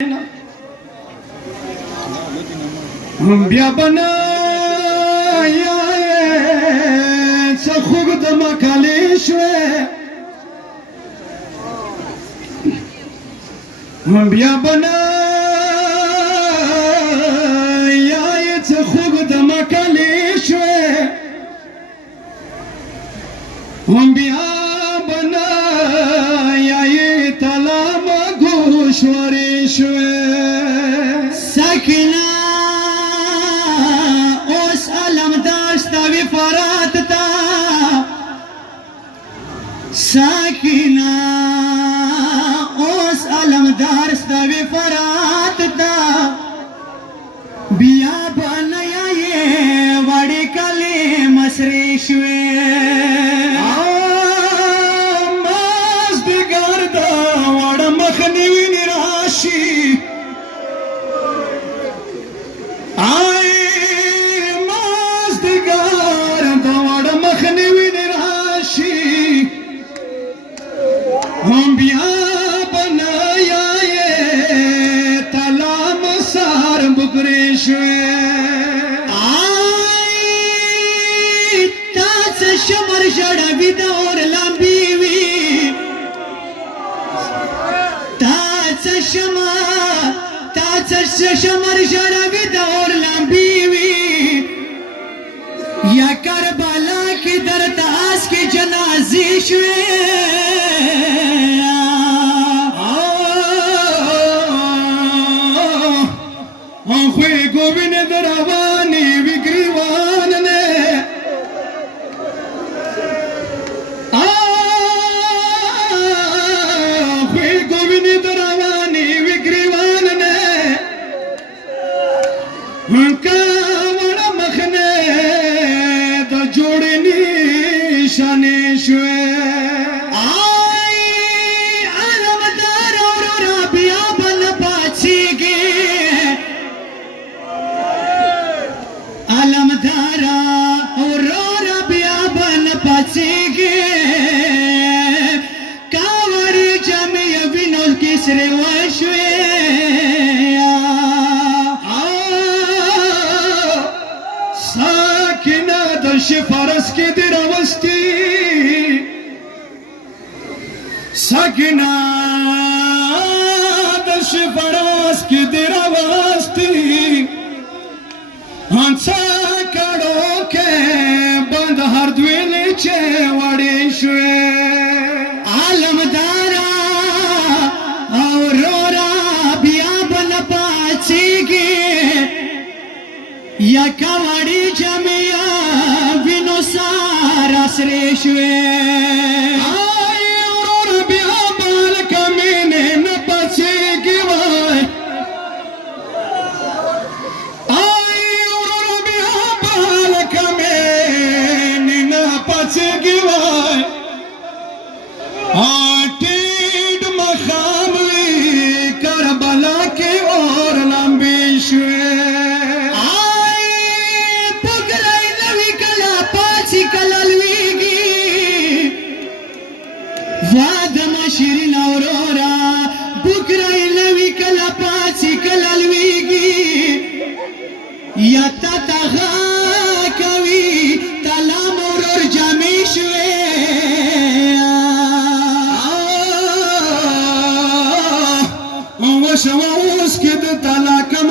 بیا بنایا څه خوږ د مقالې شوې بیا بنایا څه خوږ د مقالې شوې بیا بنایا تلا مګوشورې شوې سکینه اوس علم داشتوی فرات تا سکینه اوس علم داشتوی فرات تا بیا بنیای وڑی کلی مسری شوی مازدیګر د وړ مخنی ویني راشي بیا بنایا تلا مسار بکرې شوې تا څه شمر ژړوي د اور لامبي وي تا څه شمر ژړوي د اور لامبي وي یا کربلا کې درته آس کې جنازې شوې خوی گوبین دروانی وگریوان نے خوی گوبین دروانی وگریوان نے کامڑ مخنے دا جوڑنی شانے شوے علمدار اور رابیا بن پاچی گے علمدارا اورورا بیا بن پچیگی کاوری جمعی وینول کسری وشوی ساکینه د شفارس کې دی راوستی ساکینه د شفارس کې دی راوستی هانسا کڑو کے بند ہر دویلے چے وڑی شوے علمدارا اورورا بیا بن پچیگی یا کاوری جمعی وینو سارا سری شوی آئی اورور بیا بال کمینے نپچیگی وائی ٹیڈ مخاموی کربلا کے اور لمبی شوے آئی پگرائی نوی کلا پاچی کلالویگی وادم شیرین اورورا بگرائی نوی کلا پاچی کلالویگی یا تتغا کوی تلام اورور جامی شوے وشواوس کې د طلاقم